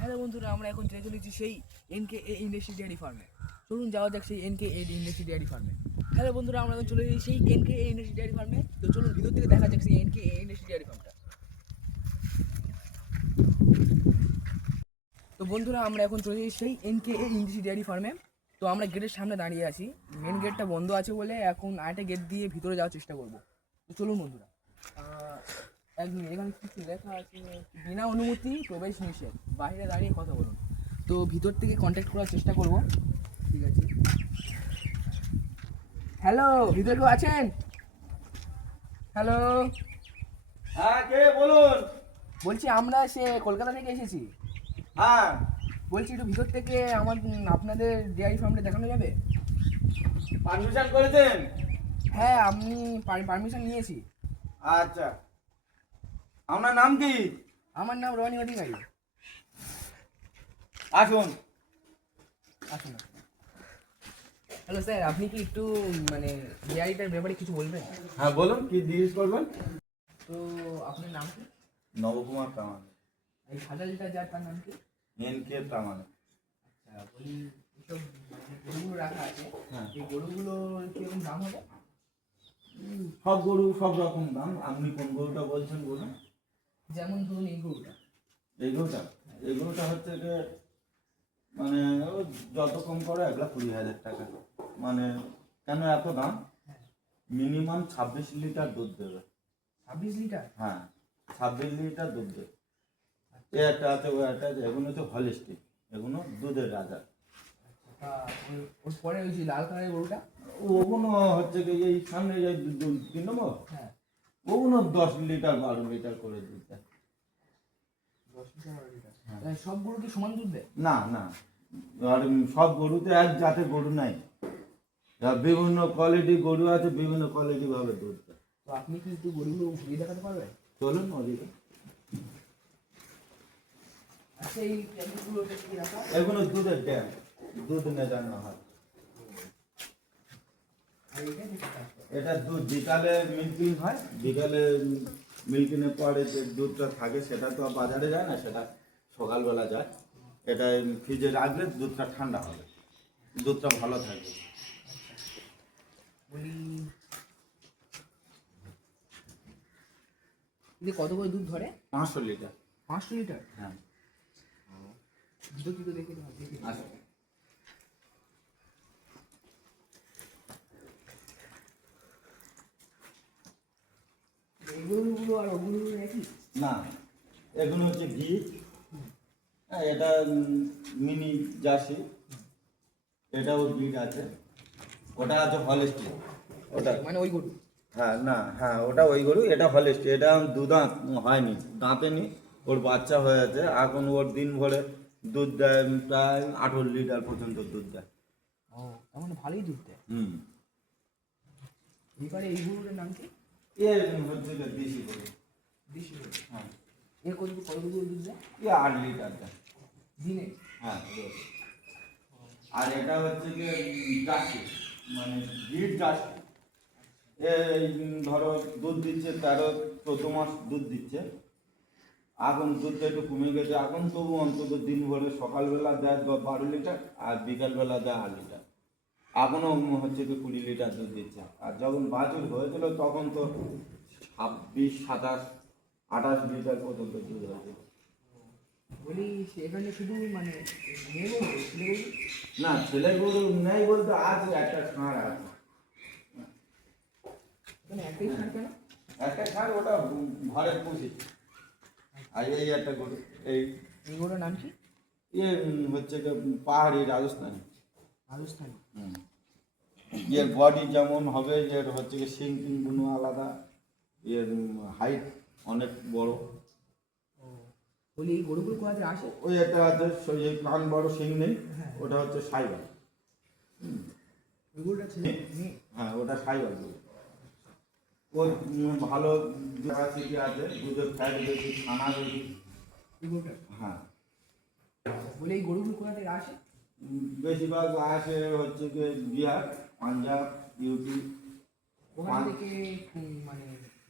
Hello বন্ধুরা, আমরা এখন চলে চলেছি সেই NKA ইন্ডাস্ট্রি ডেয়ারি ফার্মে। চলুন যাওয়া যাক সেই NKA ইন্ডাস্ট্রি ডেয়ারি ফার্মে। হ্যালো বন্ধুরা, আমরা এখন চলে এসেছি সেই NKA ইন্ডাস্ট্রি ডেয়ারি ফার্মে। তো চলুন ভিতর থেকে দেখা যাক সেই NKA ইন্ডাস্ট্রি ডেয়ারি ফার্মটা। তো বন্ধুরা, আমরা এখন চলে এসেছি সেই NKA ইন্ডাস্ট্রি ডেয়ারি ফার্মে। তো আমরা গেটের সামনে দাঁড়িয়ে আছি, মেন গেটটা বন্ধ আছে বলে এখন আরেকটা গেট দিয়ে ভিতরে যাওয়ার চেষ্টা করবো। তো চলুন বন্ধুরা। এক মিনিট, এখানে কিছু লেখা আছে, বিনা অনুমতি প্রবেশ নিষেধ, বাইরে দাঁড়িয়ে কথা বলুন। তো ভিতর থেকে কন্ট্যাক্ট করার চেষ্টা করব। ঠিক আছে, হ্যালো, ভিতরে কেউ আছেন? হ্যালো, হ্যাঁ, কে বলুন? বলছি আমরা সে কলকাতা থেকে এসেছি। হ্যাঁ, বলছি একটু ভিতর থেকে আপনাদের ডেয়ারি ফার্মটা দেখানো যাবে? পারমিশন করেছেন? হ্যাঁ, আমি পারমিশন নিয়েছি। আচ্ছা, আপনার নাম কি? আমার নাম রনি অধিকারী। আসুন। আসুন। হ্যালো স্যার, আপনি কি একটু ডেয়ারিটার ব্যাপারে কিছু বলবেন? হ্যাঁ বলুন, কি জিজ্ঞেস করবেন? তো আপনার নাম কি? নবকুমার প্রামাণিক। এই সাদা লিটার যার, তার নাম কি? NK প্রামাণিক। আচ্ছা, বলি এসব গরুগুলো রাখা আছে, হ্যাঁ, এই গরুগুলোর কিরকম দাম হবে? সব গরু সব রকম দাম। আপনি কোন গরুটা বলছেন বলুন? যেমন ধরুন এই গরুটা। এই গরুটা হচ্ছে যে মানে ওই যত কম করে 1,20,000 টাকা। মানে কেন এত দাম? মিনিমাম 26 লিটার দুধ দেবে। 26 লিটার? হ্যাঁ, 26 লিটার দুধ দেবে। এ একটা আছে, ও একটা আছে, এগুলো হচ্ছে হলিস্টিক, এগুলো দুধের রাজা। ওর পরে ওই যে লাল কালারের গরুটা, ওগুলো হচ্ছে কি এই সামনে যে দুধ কিনবো, হ্যাঁ, ওগুলো 10 লিটার 12 লিটার করে দুধ দেয়। 10 লিটার 12 লিটার? হ্যাঁ। সব গরু কি সমান দুধ দেয়? না না, আর সব গরুতে এক জাতের গরু নাই। বিভিন্ন কোয়ালিটি গরু আছে, বিভিন্ন কোয়ালিটি ভাবে দুধ দেয়। তো আপনি কি একটু গরুগুলো ঘুরিয়ে দেখাতে পারবেন? চলুন ওদিকে। আচ্ছা, এই ট্যাঙ্কিগুলো কি রাখা? এগুলো দুধের ড্যাম, দুধ নেজানো হয়। আর এটা কি রাখা? এটা দুধ বিকালে মিল্কিং হয়, বিকালে মিল্কিংয়ের পরে যে দুধটা থাকে সেটা তো আর বাজারে যায় না, সেটা সকালবেলা যায়। এটা ফ্রিজে রাখলে দুধটা ঠান্ডা হবে, দুধটা ভালো থাকবে। বলি যে কত করে দুধ ধরে? 500 লিটার। 500 লিটার? হ্যাঁ, দুধ দুধ দেখে দেখি। আচ্ছা। এই গরুগুলো আর ওগুলো একই? না, এগুলো হচ্ছে ঘি। হ্যাঁ, এটা মিনি জার্সি, এটাও ব্রিড আছে। ওটা আছে হলিস্টিন, ওটা মানে ওই গরু? হ্যাঁ না, হ্যাঁ ওটা ওই গরু, এটা হলিস্টিন। এটা দু দাঁত হয়নি, দাঁতেনি, ওর বাচ্চা হয়েছে। এখন ওর দিন ভরে দুধ দেয় প্রায় 18 লিটার পর্যন্ত দুধ দেয়। ও, তার মানে ভালোই দুধ দেয়। হুম। এবারে এই গরুটার নাম কি? এ হচ্ছে যে দেশি গরু। দেশি গরু? হ্যাঁ, এর কত দুধ দেয়? 8 লিটার দেয় দিনে? হ্যাঁ রোজ। আর এটা হচ্ছে যে জার্সি, মানে ব্রিড জার্সি। এই ধরো দুধ দিচ্ছে 13-14 মাস দুধ দিচ্ছে। এখন দুধটা একটু কমে গেছে, এখন তবু অন্তত দিন ভরে সকালবেলা দেয় 12 লিটার আর বিকালবেলা দেয় 8 লিটার। এখনও হচ্ছে কি 20 লিটার দুধ দিচ্ছে। আর যখন বাছুর হয়েছিল তখন তো 26, 27, 28 লিটার পর্যন্ত দুধ হয়েছিল। বলি এখানে শুধু মেয়ে গরু, ছেলে গরু? না, ছেলে গরু নেই বলতে আছে, একটা ষাঁড় আছে। এখানে একটাই ষাঁড় কেন? একটা ষাঁড়, ওটা ঘরে পুষি। আর এই একটা গরু, এই এই গরুর নাম কি? হচ্ছে যে পাহাড়ি রাজস্থানী। রাজস্থানী? হুম। এর বডি যেমন হবে, এর হচ্ছে কি শিং টিংগুলো আলাদা, এর হাইট অনেক বড়। ও, বলি এই গরুগুলো কোথা থেকে আসে? ওই একটা আছে, এই কান বড় শিং নেই, হ্যাঁ। ওটা হচ্ছে সাইবার। ওই গরুটা ছেলে মেয়ে? হ্যাঁ, ওটা সাইবার গরু। ওর ভালো ক্যাপাসিটি আছে, দুধের ফ্যাট বেশি, খানা বেশি। এই গরুটা? হ্যাঁ। বলি এই গরুগুলো কোথা থেকে আসে? বেশিরভাগ আসে হচ্ছে কি বিহার, পাঞ্জাব, ইউপি। ওখান থেকে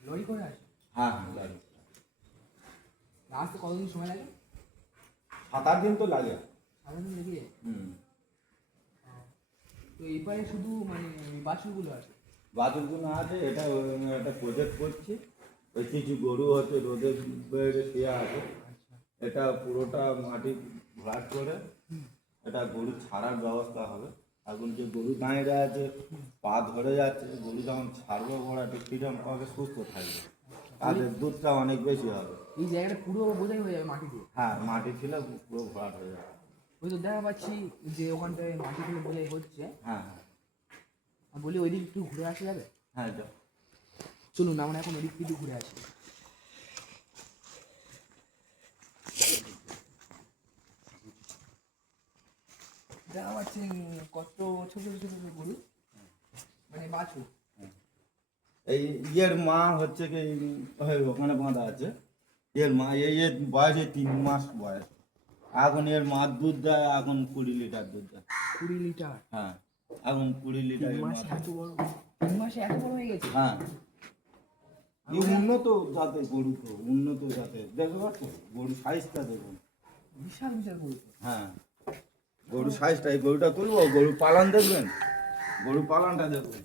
লরি করে আসে? হ্যাঁ হ্যাঁ লাগে। আসতে কতদিন সময় লাগে? 7-8 দিন তো লাগে। সারাদিন লেগে যায়? হুম। তো এপারে শুধু মানে বাছুরগুলো আছে? বাছুরগুলো আছে, এটা একটা প্রজেক্ট করছি। ওই কিছু গরু হচ্ছে রোদে বেড়ে শুয়ে আছে। এটা পুরোটা মাটি ঘাট করে এটা গরু ছাড়ার ব্যবস্থা হবে। এখন যে গরু দাঁড়িয়ে আছে পা ধরে যাচ্ছে, গরু যখন ছাড়বে ওরা একটু ফ্রিডম পাবে, সুস্থ থাকবে, তাদের দুধটা অনেক বেশি হবে। এই জায়গাটা পুরো বোঝাই হয়ে যাবে মাটি দিয়ে? হ্যাঁ, মাটি ছিল পুরো ভরাট হয়ে যাবে। ওই তো দেখা পাচ্ছি যে ওখানটায় মাটি ফেলে বোঝাই হচ্ছে। হ্যাঁ হ্যাঁ আর বলি ওই দিক একটু ঘুরে আসা যাবে? হ্যাঁ, যাও। চলুন আমরা এখন ওই দিক একটু ঘুরে আসি। দেখা পাচ্ছেন কত ছোট ছোট ছোট গরু, মানে বাছুর। এই ইয়ের মা হচ্ছে কি ওখানে বাঁধা আছে। এর মা এর বয়স 3 মাস বয়স। এখন এর মা দুধ দেয় এখন 20 লিটার দুধ দেয়। 20 লিটার? হ্যাঁ, এখন 20 লিটার। 3 মাসে এত বড়? 3 মাসে এত বড় হয়ে গেছে? হ্যাঁ, এই উন্নত জাতের গরু, তো উন্নত জাতের, দেখতে পাচ্ছ গরু সাইজটা দেখুন, বিশাল বিশাল গরু। হ্যাঁ গরু সাইজটা। এই গরুটা তুলবো, গরু পালন দেখবেন, গরু পালনটা দেখবেন।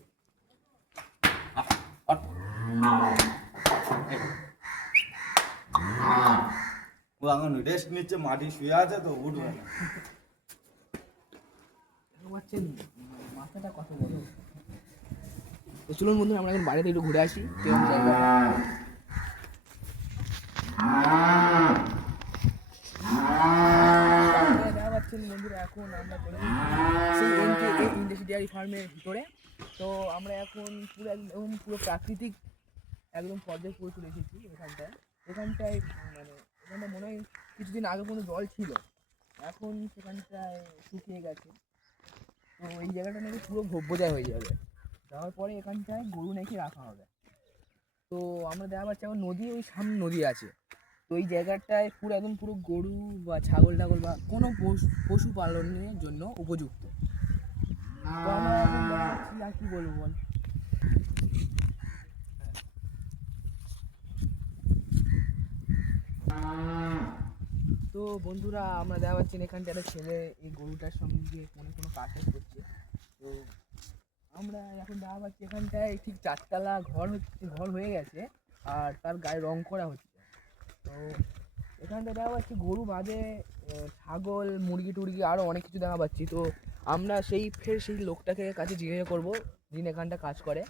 ও এখন রেস্ট নিচ্ছে, মাটি শুয়ে আছে তো উঠবে না। দেখতে পাচ্ছেন মাথাটা কত বড়। তো চলুন বন্ধুরা আমরা এখন বাড়িতে একটু ঘুরে আসি কেমন জায়গা। দেখা পাচ্ছেন বন্ধুরা এখন আমরা সেই NKA ইন্ডাস্ট্রি ডেয়ারি ফার্মের ভিতরে। তো আমরা এখন পুরো একদম পুরো প্রাকৃতিক একদম পর্যায়ে পুরো চলে এসেছি এখানটায়। এখানটায় মানে এখানটা মনে হয় কিছুদিন আগে কোনো জল ছিল, এখন সেখানটায় শুকিয়ে গেছে। তো এই জায়গাটা নাকি পুরো বোঝাই হয়ে যাবে, যাওয়ার পরে এখানটায় গরু নাকি রাখা হবে। তো আমরা দেখা পাচ্ছি এখন নদী, ওই সামনে নদী আছে। তো এই জায়গাটায় পুরো একদম পুরো গরু বা ছাগল টাগল বা কোনো পশু পালনের জন্য উপযুক্ত। তো আমরা এখন দেখাচ্ছি, আর কি বলবো বল। তো বন্ধুরা আমরা দেখা পাচ্ছি এখানটা একটা ছেলে এই গরুটার সঙ্গে কোনো কাজ করছে। তো আমরা এখন দেখা পাচ্ছি এখানটায় ঠিক 4তলা ঘর হয়ে গেছে, আর তার গায়ে রং করা হচ্ছে। তো এখানটায় দেখা পাচ্ছি গরু বাদে ছাগল মুরগি টুরগি আরও অনেক কিছু দেখা পাচ্ছি। তো আমরা সেই লোকটাকে কাছে জিজ্ঞাসা করবো যিনি এখানটা কাজ করে।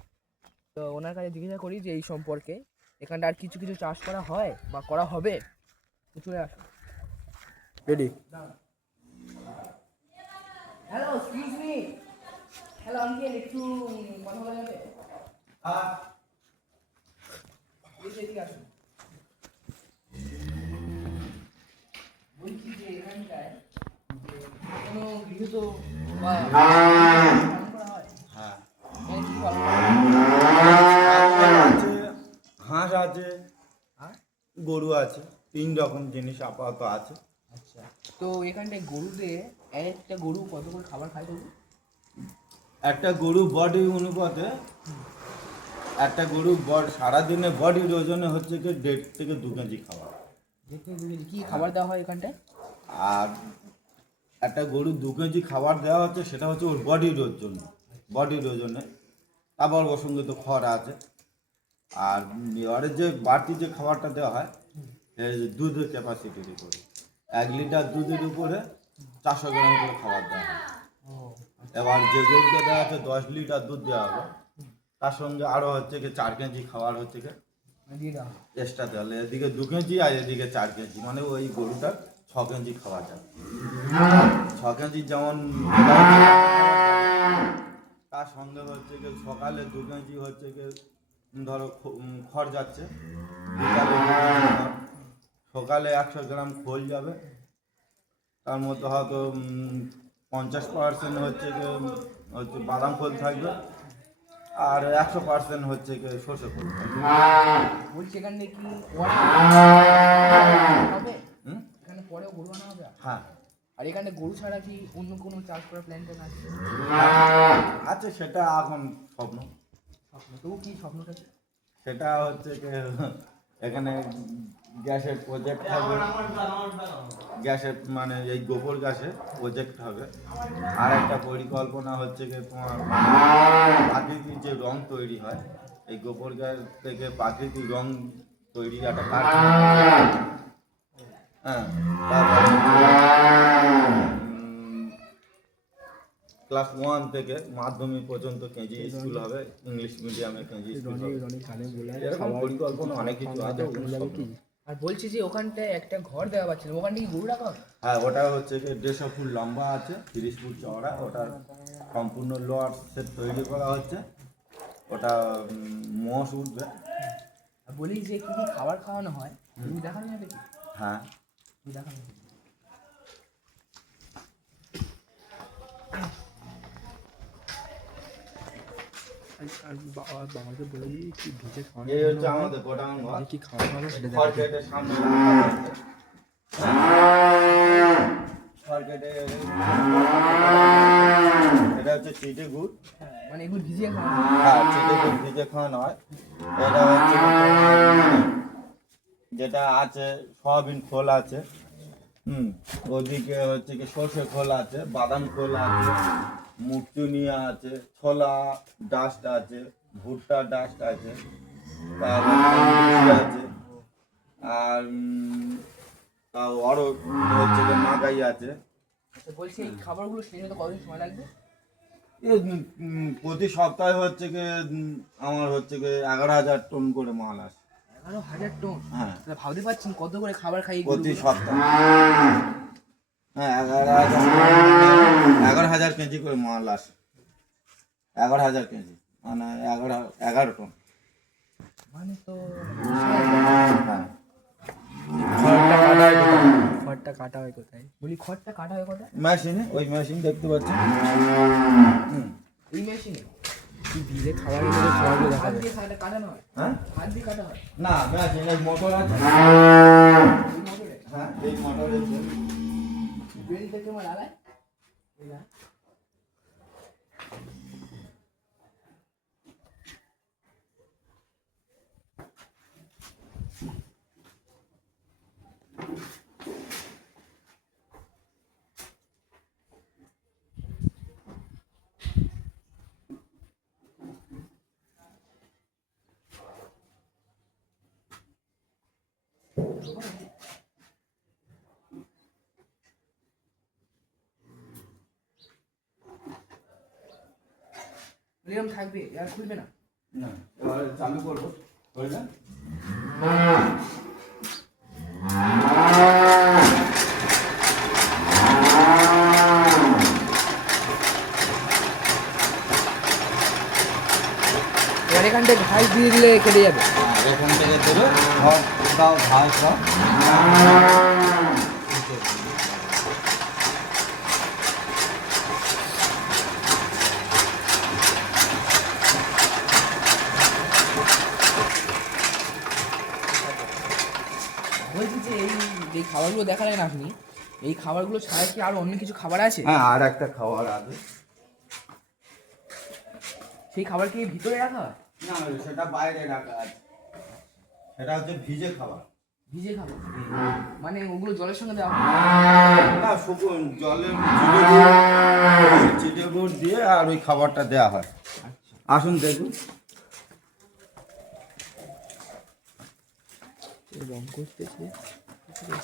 তো ওনার কাছে জিজ্ঞাসা করি যে এই সম্পর্কে এখানটা আর কিছু কিছু চাষ করা হয় বা করা হবে। তো চলে আসো। Ready? Hello, excuse me. Hello uncle, একটু কথা বলা যাবে? এদিকে আসুন। বলছি যে এখানটায় কোনো গৃহস্থ বা পালন করা হয়? হ্যাঁ, এখানে কি পালন করা হয়? আছে, হাঁস আছে, হ্যাঁ? গরু আছে, 3 রকম জিনিস আপাতত আছে। আচ্ছা, তো এখানটায় গরুতে একটা গরু কত করে খাবার খায় তবু? একটা গরু বডি অনুপাতে, একটা গরু সারাদিনে বডির ওজনে হচ্ছে কি 1.5 থেকে 2 কেজি খাবার। দেখতে কি খাবার দেওয়া হয় এখানটায়? আর একটা গরু 2 কেজি খাবার দেওয়া হচ্ছে, সেটা হচ্ছে ওর বডির জন্য, বডির ওজনে। আবার ওর সঙ্গে তো খড় আছে। আর এবারে যে বাড়তি যে খাবারটা দেওয়া হয় দুধের ক্যাপাসিটির উপরে, 1 লিটার দুধের উপরে 400 গ্রাম করে খাবার দেওয়া হয়। এবার যে গরুটা দেওয়া হচ্ছে 10 লিটার দুধ দেওয়া হবে, তার সঙ্গে আরও হচ্ছে কি 4 কেজি খাবার হচ্ছে কি এক্সট্রা দেওয়া হলে, এদিকে 2 কেজি আর এদিকে 4 কেজি, মানে ওই গরুটার 6 কেজি খাবার যাবে। 6 কেজি যেমন, তার সঙ্গে হচ্ছে কি সকালে 2 কেজি হচ্ছে কি ধরো খড় যাচ্ছে, বিকালে 2 কেজি খড়, সকালে 100 গ্রাম খোল যাবে, তার মধ্যে হয়তো 50% হচ্ছে কি বাদাম খোল থাকবে, আর 100% হচ্ছে কি সর্ষে খোল থাকবে। বলছি এখানে কি হবে? এখানে পরেও গরু আনা হবে? হ্যাঁ, আর এখানে গরু ছাড়া কি অন্য কোনো চাষ করার প্ল্যান আছে? আছে, সেটা এখন স্বপ্ন। তবু কি স্বপ্নটা কি? সেটা হচ্ছে কি এখানে গ্যাসের প্রজেক্ট হবে, গ্যাসের মানে এই গোবর গ্যাসে প্রজেক্ট হবে। আর একটা পরিকল্পনা হচ্ছে কি তোমার প্রাকৃতিক যে রং তৈরি হয়, এই গোবর গ্যাস থেকে প্রাকৃতিক রং তৈরি একটা কারখানা। হ্যাঁ, তারপরে ক্লাস 1 থেকে মাধ্যমিক পর্যন্ত কেজি স্কুল হবে, ইংলিশ মিডিয়ামে কেজি স্কুল হবে। এরকম পরিকল্পনা অনেক কিছু আছে। আর বলছি যে ওখানটায় একটা ঘর দেওয়া পাচ্ছিল, ওখানটা কি গরু রাখা হবে? হ্যাঁ, ওটা হচ্ছে কি 150 ফুট লম্বা আছে, 30 ফুট চওড়া। ওটা সম্পূর্ণ লোহার সেট তৈরি করা হচ্ছে। ওটা মোষ উঠবে। আর বলি যে কি কি খাবার খাওয়ানো হয় তুমি দেখানো যাবে কি? হ্যাঁ, তুমি দেখানো যাবে। বাবাকে বলে দিই কি ভিজে খাওয়ানো এই হচ্ছে আমাদের গোডাউন ঘর। কি খাওয়ানো হবে সেটা খড় দেখা কেটে সামনে খড় কেটে এটা হচ্ছে চিটে গুড়। মানে এগুলো ভিজিয়ে খাওয়ানো হয়। হ্যাঁ, চিটে গুড় ভিজে খাওয়ানো হয়। এটা হচ্ছে যেটা আছে সয়াবিন খোল আছে, ওদিকে হচ্ছে কি সর্ষে খোল আছে, বাদাম খোল আছে, মুগটুনিয়া আছে, ছোলা ডাস্ট আছে, ভুট্টা ডাস্ট আছে, তারপর আছে, আর আরো হচ্ছে যে মাগাই আছে। তো বলছি এই খাবারগুলো শেষ হতে কতদিন সময় লাগবে? প্রতি সপ্তাহে হচ্ছে কি আমার হচ্ছে কি 11,000 টন করে মাল আসে। 11,000 টন? হ্যাঁ, তাহলে ভাবতে পারছেন কত করে খাবার খাই প্রতি সপ্তাহে। হ্যাঁ, 11,000 কেজি করে মাল আসে। 11,000 কেজি মানে 11 টন। মানে তো হ্যাঁ, খড়টা কাটা হয় কোথায়? বলি খড়টা কাটা হয় কোথায়? মেশিনে, ওই মেশিন দেখতে পাচ্ছেন। এই মেশিনে কি ভিজে খাবারগুলো দেখা হাত যায়। দিয়ে কাটানো হয়? হ্যাঁ, হাত দিয়ে কাটা হয়? না মেশিনে মোটর আছে। এই মোটরে হ্যাঁ, এই মোটরের বেল থেকে আমার আলায় এই না এরকম থাকবে, আর খুলবে না। না, এবারে চালু করবো, বুঝলে? এবার এখান থেকে ঘাস দিয়ে দিলে কেটে যাবে। এখান থেকে দেবে ঘর দাও, ঘাস দাও। বলছি যে এই যে খাবারগুলো দেখালেন আপনি, এই খাবারগুলো ছাড়া কি আরো অন্য কিছু খাবার আছে? হ্যাঁ, আর একটা খাবার আছে। সেই খাবার কি ভিতরে রাখা হয়? না, সেটা বাইরে রাখা আছে। সেটা হচ্ছে ভিজে খাবার। ভিজে খাবার মানে ওগুলো জলের সঙ্গে দেওয়া হয়? না, শুকুন জলে চিটে গুড় দিয়ে আর ওই খাবারটা দেওয়া হয়। আসুন দেখুন। রং করতেছে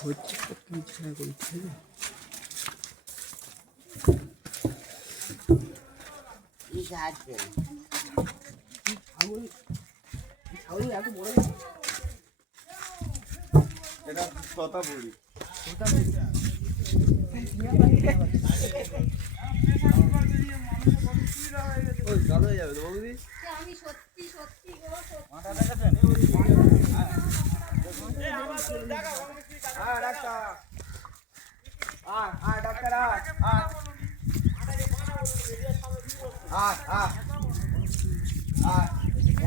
হচ্ছে কি ইচ্ছা করছে। ছাগল এত বড় এটা তোতা বড়ি। আমি সত্যি সত্যি গো মাথা দেখাচ্ছেন?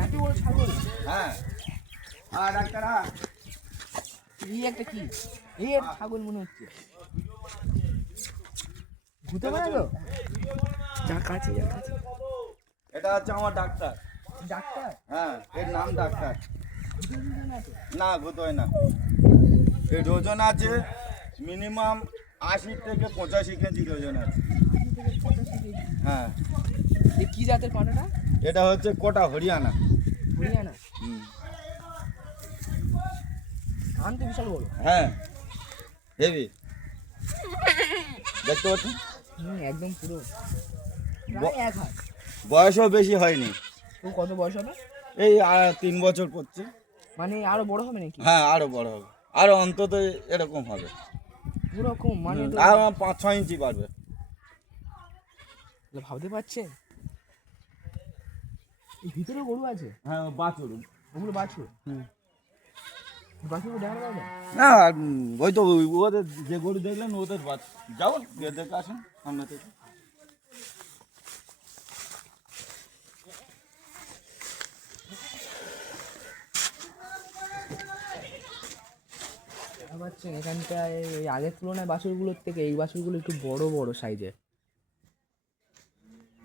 এত বড় ছাগল? হ্যাঁ, ডাক্তার এই একটা কি এই একটা ছাগল মনে হচ্ছে। ভূতে মানে তো? যা কাছে যা কাছে। এটা হচ্ছে আমার ডাক্তার। ডাক্তার? হ্যাঁ, এর নাম ডাক্তার। ভূতে ভূতে না তো? না, ভূত হয় না। এই ওজন আছে মিনিমাম 80 থেকে 85 কেজি ওজন আছে। হ্যাঁ, এ কি জাতের পাঁঠাটা? এটা হচ্ছে কোটা হরিয়ানা। হরিয়ানা। হুম। কান তো বিশাল বড়। হ্যাঁ, হেভি দেখতে পাচ্ছেন। একদম পুরো প্রায় এক হাত। বয়সও বেশি হয়নি, তো কত বয়স হবে? এই 3 বছর পড়ছে। মানে আরো বড় হবে নাকি? হ্যাঁ, আরো বড় হবে, আরো অন্তত এরকম হবে। ওরকম মানে তো আর 5-6 ইঞ্চি বাড়বে। ভাবতে পারছেন এই ভিতরে গরু আছে? হ্যাঁ, বাছুর। ওগুলো বাছুর? বাছুর দেখা যাবে না, ওই তো ওদের যে গরু দেখলেন ওদের বাছুর। যাও গিয়ে দেখে আসেন সামনে থেকে। পাচ্ছেন এখানটায় এই আগের তুলনায় বাছুরগুলোর থেকে এই বাছুরগুলো একটু বড় বড় সাইজের।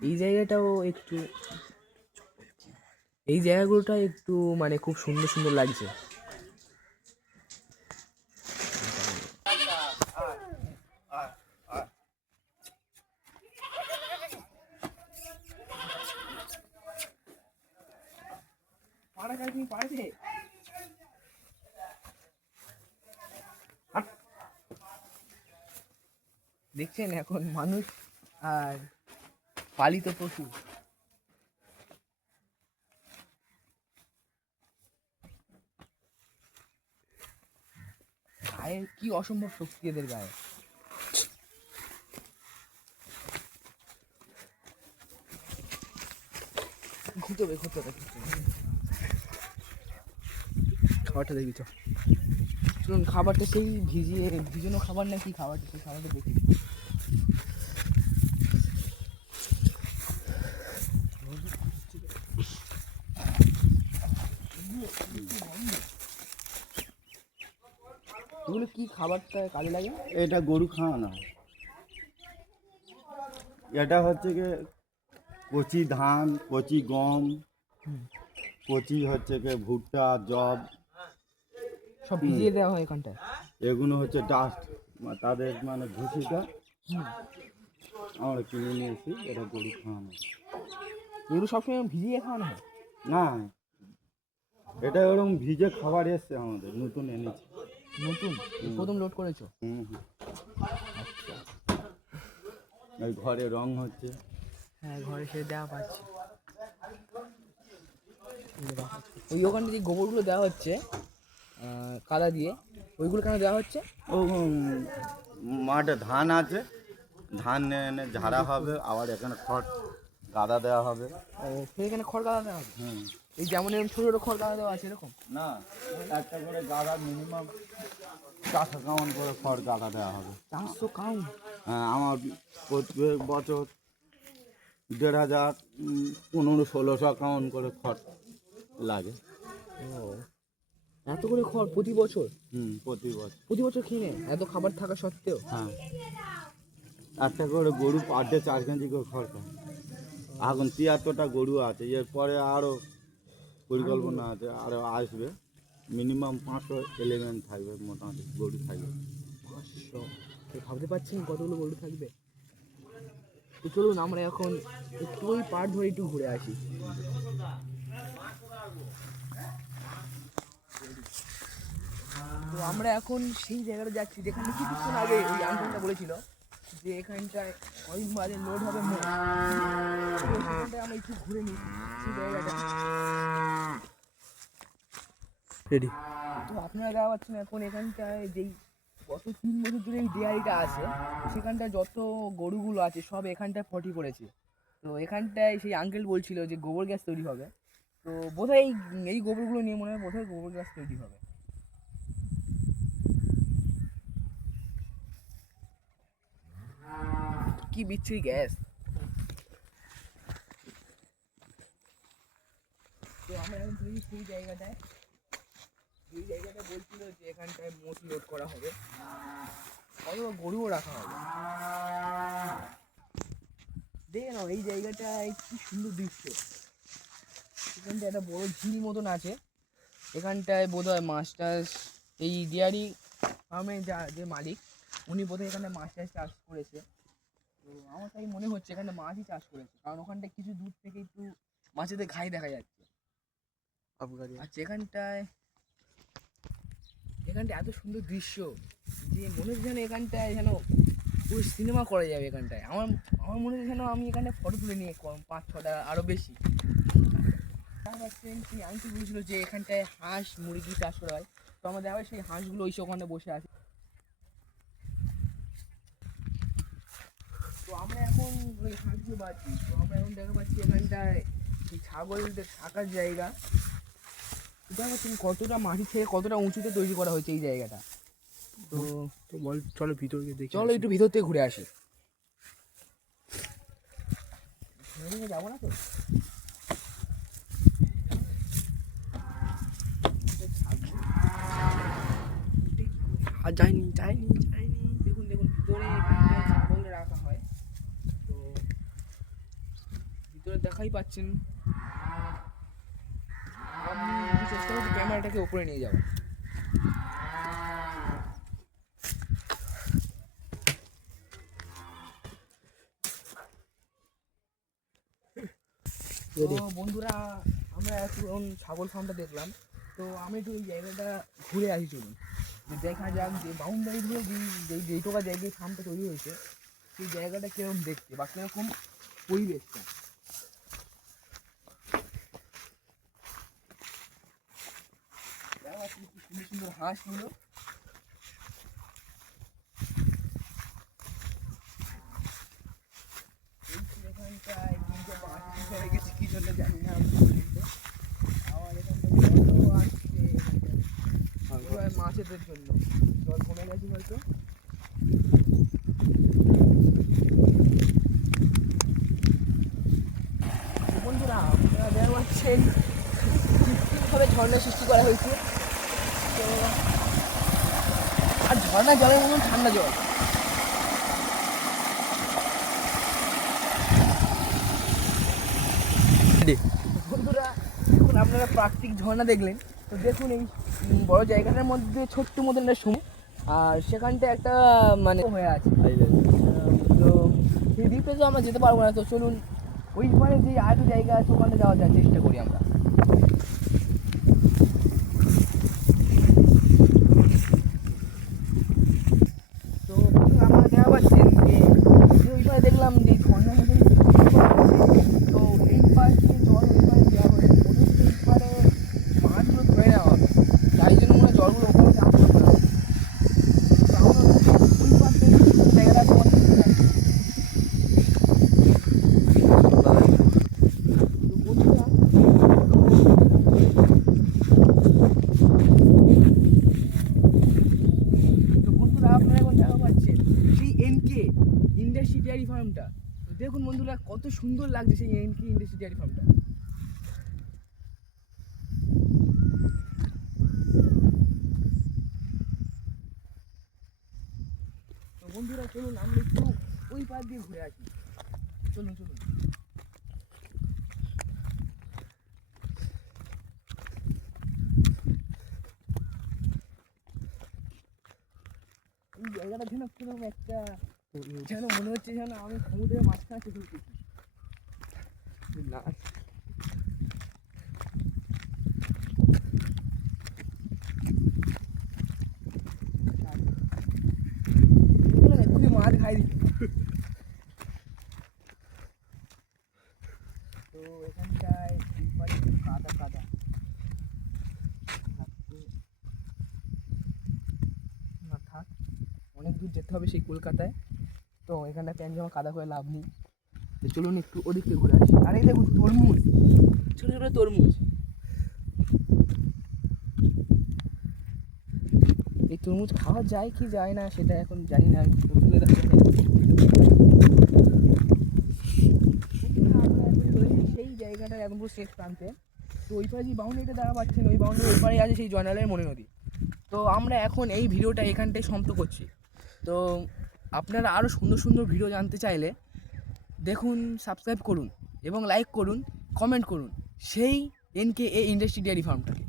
এই জায়গাটাও একটু, এই জায়গাগুলোটা একটু মানে খুব সুন্দর সুন্দর লাগছে। দেখছেন এখন মানুষ আর পালিত পশু গায়ে কি অসম্ভব শক্তি এদের গায়ে। ঘুরতে হবে খাবারটা দেখি তো। চলুন খাবারটা সেই ভিজানো খাবার না কি খাবারটা, সেই খাবারটা দেখি। এগুলো কি খাবারটা কাজে লাগে? এটা গরু খাওয়ানো হয়। এটা হচ্ছে কি কচি ধান, কচি গম, কচি হচ্ছে কি ভুট্টা, জব, সব ভিজিয়ে দেওয়া হয় এখানটায়। এগুলো হচ্ছে ডাস্ট, তাদের মানে ভুসিটা আমরা কিনে নিয়ে এসি। এটা গরু খাওয়ানো হয়। এগুলো সবসময় ভিজিয়ে খাওয়ানো হয়? না, এটা ওরকম ভিজে খাবার এসছে আমাদের, নতুন এনেছি। নতুন প্রথম লোড করেছো? আচ্ছা, এই ঘরে রং হচ্ছে। হ্যাঁ, ঘরে সে দেওয়া পাচ্ছি। ওই ওখানে যে গোবরগুলো দেওয়া হচ্ছে কাদা দিয়ে, ওইগুলো কেন দেওয়া হচ্ছে? ও মাঠে ধান আছে, ধান এনে ঝাড়া হবে, আবার এখানে খড় গাদা দেওয়া হবে। ও, এখানে খড় গাদা দেওয়া হবে? হুম। এই যেমন এরকম ছোটো ছোটো খড় গাদা দেওয়া আছে এরকম? না, একটা করে গাদা মিনিমাম 400 কাউন করে খড় গাদা দেওয়া হবে। 400 কাউন্ট? হ্যাঁ, আমার প্রত্যেক বছর 1500, 1500-1600 কাউন করে খড় লাগে। ও, এত করে খড় প্রতি বছর? প্রতি বছর খেয়ে নেয় এত খাবার থাকা সত্ত্বেও? হ্যাঁ, একটা করে গরু পার ডে 4 কেজি করে খড় খায়। এখন 73টা গরু আছে, এরপরে আরও পরিকল্পনা আছে, আরও আসবে। মিনিমাম 500 এলিমেন্ট থাকবে, মোটামুটি গরু থাকবে। 500? ভাবতে পারছেন কতগুলো গরু থাকবে? তো চলুন আমরা এখন একটু ওই পাড় ধরে একটু ঘুরে আসি। তো আমরা এখন সেই জায়গাটা যাচ্ছি যেখানে কিছুক্ষণ আগে ওই আঙ্কেলটা বলেছিল যে এখানটায় অনেক মাঝে লোড হবে মোট। সেখানটায় আমরা একটু ঘুরে নিই সেই জায়গাটা। রেডি। তো আপনারা দেখা পাচ্ছেন এখন এখানটায় যেই গত 3 বছর ধরে এই ডেয়ারিটা আছে, সেখানটায় যত গরুগুলো আছে সব এখানটায় পটি করেছে। তো এখানটায় সেই আঙ্কেল বলছিল যে গোবর গ্যাস তৈরি হবে। তো বোধহয় এই গোবরগুলো নিয়ে মনে হয় বোধহয় গোবর গ্যাস তৈরি হবে। কি বিচ্ছিরি গ্যাস। তো আমরা এখন সেই জায়গাটায়, এই জায়গাটা বলছিল যে এখানটায় মোট লোড করা হবে, অথবা গরুও রাখা হবে। দেখে নাও এই জায়গাটায় কি সুন্দর দৃশ্য। এখানটায় একটা বড় ঝিল মতন আছে, এখানটায় বোধ হয় মাছ টাছ, এই ডেয়ারি ফার্মে যে মালিক উনি বোধহয় এখানে মাছ চাষ করেছে। তো আমার তাই মনে হচ্ছে এখানে মাছই চাষ করেছে, কারণ ওখানটায় কিছু দূর থেকে একটু মাছেদের ঘাই দেখা যাচ্ছে। আচ্ছা, এখানটায় এত সুন্দর দৃশ্য যে মনে হচ্ছে যেন এখানটায় যেন পুরো সিনেমা করা যাবে। এখানটায় আমার আমার মনে হচ্ছে যেন আমি এখানে ফটো তুলে নিয়ে 5-6টা আরও বেশি। তারপর তিনি আনতে বলেছিল যে এখানটায় হাঁস মুরগি চাষ করা হয়। তো আমাদের আবার সেই হাঁসগুলো ওই ওখানে বসে আছে। তো আমরা এখন ওই হাঁসগুলো পাচ্ছি, তো আমরা এখন দেখা পাচ্ছি এখানটায় এই ছাগলদের থাকার জায়গা। দেখো তুমি কতটা মাটি থেকে কতটা উঁচুতে তৈরি করা হয়েছে এই জায়গাটা। তো তো বল, চলো ভিতরকে দেখি। চলো একটু ভিতর থেকে ঘুরে আসি। যাবো না তো? আর যাইনি। দেখুন ভিতরে এখানটায় ছাগল রাখা হয়। তো ভিতরে দেখাই পাচ্ছেন। আমি একটু চেষ্টা করছি ক্যামেরাটাকে উপরে নিয়ে যাবো। তো বন্ধুরা, আমরা এখন ছাগল ফার্মটা দেখলাম। তো আমি একটু ওই জায়গাটা ঘুরে আসি, চলুন দেখা যাক যে বাউন্ডারি ধরে যেইটুকা জায়গায় ফার্মটা তৈরি হয়েছে সেই জায়গাটা কীরকম দেখতে বা কীরকম পরিবেশটা। সুন্দর সুন্দর হাঁসগুলো। এখানটায় কিন্তু মাছ হয়ে গেছে কি জন্য জানি না আমি। আবার এখানটা জলও আসছে মাছেদের জন্য, জল কমে গেছে হয়তো। বন্ধুরা, আপনারা দেখতে পাচ্ছেন কৃত্রিমভাবে ঝর্ণা সৃষ্টি করা হয়েছে। তো আর ঝর্ণা জলের মতন ঠান্ডা জল। বন্ধুরা, এখন আপনারা প্রাকৃতিক ঝর্ণা দেখলেন। তো দেখুন এই বড় জায়গাটার মধ্যে ছোট্ট মতন একটা সময়, আর সেখানটা একটা মানে হয়ে আছে। তো সেই দ্বীপে তো আমরা যেতে পারবো না। তো চলুন ওইখানে যে আরেকটা জায়গা আছে ওখানে যাওয়ার চেষ্টা করি আমরা। তো আমরা দেখা পাচ্ছেন যে ওইখানে দেখলাম যে ঝর্ণার মধ্যে তো এই পাশে জল ওইখানে দেওয়া হবে, এই পারে মাছগুলো ধরে নেওয়া হবে, তাই জন্য মনে হয় জলগুলো ওখানে চাষ করা হবে। তো আমরা ওই পাশে জায়গাটা তোমার আপনারা এখন দেখা পাচ্ছেন সেই এনকে ইন্ডাস্ট্রি ডেয়ারি ফার্মটা। তো দেখুন বন্ধুরা, কত সুন্দর লাগছে সেই এনকে ইন্ডাস্ট্রি ডেয়ারি ফার্মটা। তো বন্ধুরা, চলুন আমরা একটু ওই পাশ দিয়ে ঘুরে আসি। চলুন এই জায়গাটা যেন কিরকম একটা, যেন মনে হচ্ছে যেন আমি সমুদ্রের মাঝখানে চলে এসেছি। না, এক্ষুনি মাছ খাই দিচ্ছি। তো এখানটায় কাদা কাদা না থাক, অনেক দূর যেতে হবে সেই কলকাতায়। তো এখানটা প্যান্ট জামা কাদা করে লাভ নেই। তো চলুন একটু ওদিক থেকে ঘুরে আসি। আর এই দেখুন তরমুজ, ছোটো ছোটো তরমুজ। এই তরমুজ খাওয়া যায় কি যায় না সেটা এখন জানি না, আমি তুলে রাখতে সেই জায়গাটা একদম পুরো শেষ প্রান্তে। তো ওই পারে যে বাউন্ডারিটা দেখা পাচ্ছেন, ওই বাউন্ডারি ওই পারে আছে সেই জয়নালের মণি নদী। তো আমরা এখন এই ভিডিওটা এখানটায় সমাপ্ত করছি। তো আপনারা আরও সুন্দর সুন্দর ভিডিও জানতে চাইলে দেখুন, সাবস্ক্রাইব করুন এবং লাইক করুন, কমেন্ট করুন সেই এনকে ইন্ডাস্ট্রি ডেয়ারি ফার্মটাকে।